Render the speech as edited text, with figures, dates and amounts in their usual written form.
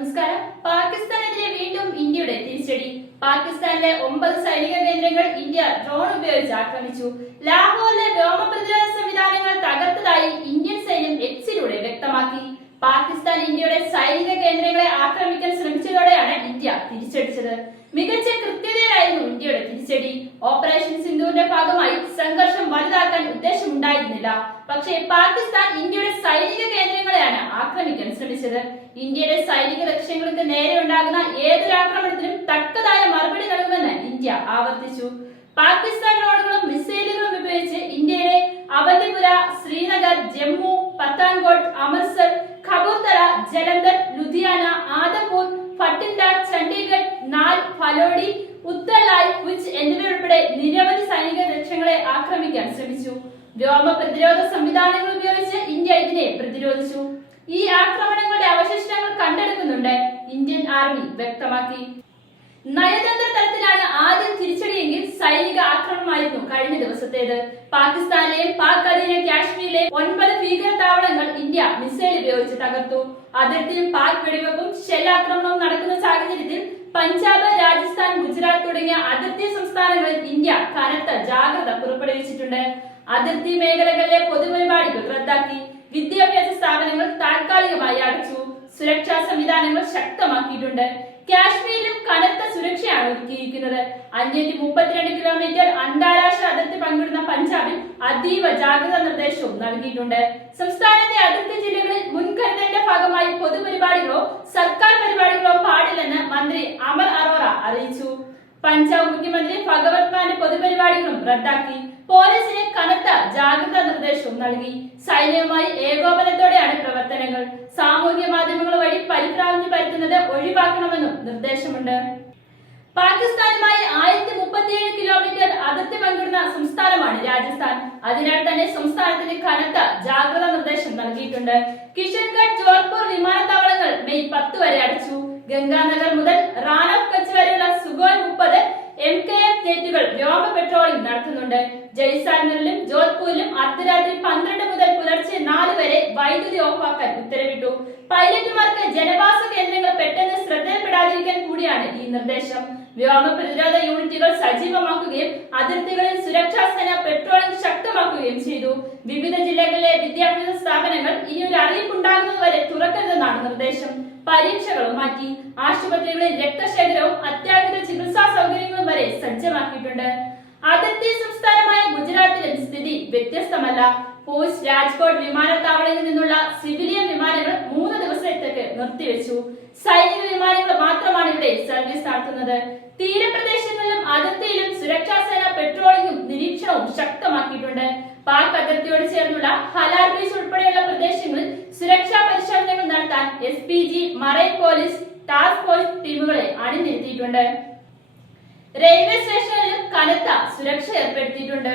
നമസ്കാരം. പാകിസ്ഥാനെതിരെ വീണ്ടും ഇന്ത്യയുടെ തിരിച്ചടി. പാകിസ്ഥാനിലെ 9 സൈനിക കേന്ദ്രങ്ങൾ ഇന്ത്യ ഡ്രോൺ ഉപയോഗിച്ച് ആക്രമിച്ചു. ലാഹോറിലെ വ്യോമ പ്രതിരോധ സംവിധാനങ്ങൾ തകർത്തതായി ഇന്ത്യൻ സൈന്യം എക്സിലൂടെ വ്യക്തമാക്കി. പാകിസ്ഥാൻ ഇന്ത്യയുടെ സൈനിക കേന്ദ്രങ്ങളെ ആക്രമിക്കാൻ ശ്രമിച്ചതോടെയാണ് ഇന്ത്യ തിരിച്ചടിച്ചത്. മികച്ച കൃത്യതയിലായിരുന്നു ഇന്ത്യയുടെ തിരിച്ചടി. ഓപ്പറേഷൻ സിന്ധുവിന്റെ ഭാഗമായി സംഘർഷം വലുതാക്കാൻ ഉദ്ദേശമുണ്ടായിരുന്നില്ല. പക്ഷേ പാകിസ്ഥാൻ ഇന്ത്യയുടെ സൈനിക കേന്ദ്രങ്ങളെയാണ് ആക്രമിക്കാൻ ശ്രമിച്ചത്. ഇന്ത്യയുടെ സൈനിക ലക്ഷ്യങ്ങൾക്ക് നേരെ ഉണ്ടാകുന്ന ഏതൊരു ആക്രമണത്തിനും തക്കതായ മറുപടി നൽകുമെന്ന് ഇന്ത്യ ആവർത്തിച്ചു. പാകിസ്ഥാൻ ഡ്രോണുകളും മിസൈലുകളും ഉപയോഗിച്ച് ഇന്ത്യയുടെ അവന്തിപുര, ശ്രീനഗർ, ജമ്മു, പത്താൻകോട്ട്, അമൃത്സർ, ഖബൂർത്തല, ജലന്ധർ, ലുധിയാന, ആദംപൂർ, ഭട്ടിൻഡ, ചണ്ഡീഗഡ്, നാൽ, ഫലോഡി, ഉത്തർലായ്, ഭുജ് എന്നിവയുൾപ്പെടെ നിരവധി സൈനിക ലക്ഷ്യങ്ങളെ ആക്രമിക്കാൻ ശ്രമിച്ചു. വ്യോമ പ്രതിരോധ സംവിധാനങ്ങൾ ഉപയോഗിച്ച് ഇന്ത്യ ഇതിനെ പ്രതിരോധിച്ചു. ഈ ആക്രമണങ്ങളുടെ അവശിഷ്ടങ്ങൾ കണ്ടെടുക്കുന്നുണ്ട്, ഇന്ത്യൻ ആർമി വ്യക്തമാക്കി. നയതന്ത്ര തലത്തിലാണ് ആദ്യം തിരിച്ചടിയെങ്കിൽ സൈനിക ആക്രമണമായിരുന്നു കഴിഞ്ഞ ദിവസത്തേത്. പാകിസ്ഥാനിലെയും പാക് അധീന കാശ്മീരിലെയും 9 ഭീകര താവളങ്ങൾ ഇന്ത്യ മിസൈൽ ഉപയോഗിച്ച് തകർത്തു. അതിർത്തിയിൽ പാക് വെടിവെപ്പും ഷെല്ലാക്രമണവും നടക്കുന്ന സാഹചര്യത്തിൽ പഞ്ചാബ്, രാജസ്ഥാൻ, ഗുജറാത്ത് തുടങ്ങിയ അതിർത്തി സംസ്ഥാനങ്ങളിൽ ഇന്ത്യ കനത്ത ജാഗ്രത പുറപ്പെടുവിച്ചിട്ടുണ്ട്. അതിർത്തി മേഖലകളിലെ പൊതുപരിപാടികൾ റദ്ദാക്കി. വിദ്യാഭ്യാസ സ്ഥാപനങ്ങൾ താൽക്കാലികമായി അടച്ചു. സുരക്ഷാ സംവിധാനങ്ങൾ ശക്തമാക്കിയിട്ടുണ്ട്. കാശ്മീരിലും കനത്ത സുരക്ഷയാണ് ഒരുക്കിയിരിക്കുന്നത്. 532 കിലോമീറ്റർ അന്താരാഷ്ട്ര അതിർത്തി പങ്കിടുന്ന പഞ്ചാബിൽ അതീവ ജാഗ്രതാ നിർദ്ദേശവും നൽകിയിട്ടുണ്ട്. സംസ്ഥാനത്തെ അതിർത്തി ജില്ലകളിൽ മുൻകരുതലിന്റെ ഭാഗമായി പൊതുപരിപാടികളോ സർക്കാർ പരിപാടികളോ പാടില്ലെന്ന് മന്ത്രി അമർ അറോറ അറിയിച്ചു. പഞ്ചാബ് മുഖ്യമന്ത്രി ഭഗവത് മാന്റെ പൊതുപരിപാടികളും റദ്ദാക്കി. പോലീസിന് കനത്ത ജാഗ്രതാ നിർദ്ദേശവും നൽകി. സൈന്യവുമായി ഏകോപനത്തോടെയാണ് പ്രവർത്തനങ്ങൾ. സാമൂഹ്യ മാധ്യമങ്ങൾ വഴി പരിഭ്രാന്തി പരത്തുന്നത് ഒഴിവാക്കണമെന്നും നിർദ്ദേശമുണ്ട്. പാകിസ്ഥാനുമായി 1037 കിലോമീറ്റർ അതിർത്തി പങ്കിടുന്ന സംസ്ഥാനമാണ് രാജസ്ഥാൻ. അതിനാൽ തന്നെ സംസ്ഥാനത്തിന് കനത്ത ജാഗ്രതാ നിർദ്ദേശം നൽകിയിട്ടുണ്ട്. കിഷൻഗഡ്, ജോധ്പൂർ വിമാനത്താവളങ്ങൾ മെയ് 10 വരെ അടച്ചു. ഗംഗാനഗർ മുതൽ റാൻ ഓഫ് കച്ച് വരെയുള്ള സുഖോയ് 30 MKF ജെറ്റുകൾ വ്യോമ പെട്രോളിംഗ് നടത്തുന്നുണ്ട്. ജയ്സാൽമീറിലും ജോധ്പൂരിലും അർദ്ധരാത്രി 12 മുതൽ പുലർച്ചെ 4 വരെ വൈദ്യുതി ഓഫാക്കാൻ ഉത്തരവിട്ടു. പൈലറ്റുമാർക്ക് ജനവാസ കേന്ദ്രങ്ങൾ പെട്ടെന്ന് ശ്രദ്ധയിൽപ്പെടാതിരിക്കാൻ കൂടിയാണ് ഈ നിർദ്ദേശം. വ്യോമ പ്രതിരോധ യൂണിറ്റുകൾ സജീവമാക്കുകയും അതിർത്തികളിൽ സുരക്ഷാ സേന പെട്രോളിംഗ് ശക്തമാക്കുകയും ചെയ്തു. വിവിധ ജില്ലകളിലെ വിദ്യാഭ്യാസ സ്ഥാപനങ്ങൾ ഇനി ഒരു അറിയിപ്പുണ്ടാകുന്നതുവരെ തുറക്കരുതെന്നാണ് നിർദ്ദേശം. പരീക്ഷകളും മാറ്റി. ആശുപത്രികളിൽ രക്തശേഖരവും അത്യാഹിത ചികിത്സാ സൗകര്യങ്ങളും വരെ സജ്ജമാക്കിയിട്ടുണ്ട്. അതിർത്തി സംസ്ഥാനമായ ഗുജറാത്തിലും സ്ഥിതി വ്യത്യസ്തമല്ല. ഭൂജ്, രാജ്കോട്ട് വിമാനത്താവളങ്ങളിൽ നിന്നുള്ള സിവിലിയൻ വിമാനങ്ങൾ 3 ദിവസത്തേക്ക് നിർത്തിവെച്ചു. സൈനിക വിമാനങ്ങൾ മാത്രമാണ് ഇവിടെ സർവീസ് നടത്തുന്നത്. തീരപ്രദേശങ്ങളിലും അതിർത്തിയിലും സുരക്ഷാ സേന പെട്രോളിംഗും നിരീക്ഷണവും ശക്തമാക്കിയിട്ടുണ്ട്. പാക് അതിർത്തിയോട് ചേർന്നുള്ള ഹലാർ ബീച്ച് ഉൾപ്പെടെയുള്ള പ്രദേശങ്ങളിൽ സുരക്ഷാ പരിശോധനകൾ നടത്താൻ SPG, marine police, task force ടീമുകളെ അണിനിരത്തിയിട്ടുണ്ട്. റെയിൽവേ സ്റ്റേഷനിലും കനത്ത സുരക്ഷ ഏർപ്പെടുത്തിയിട്ടുണ്ട്.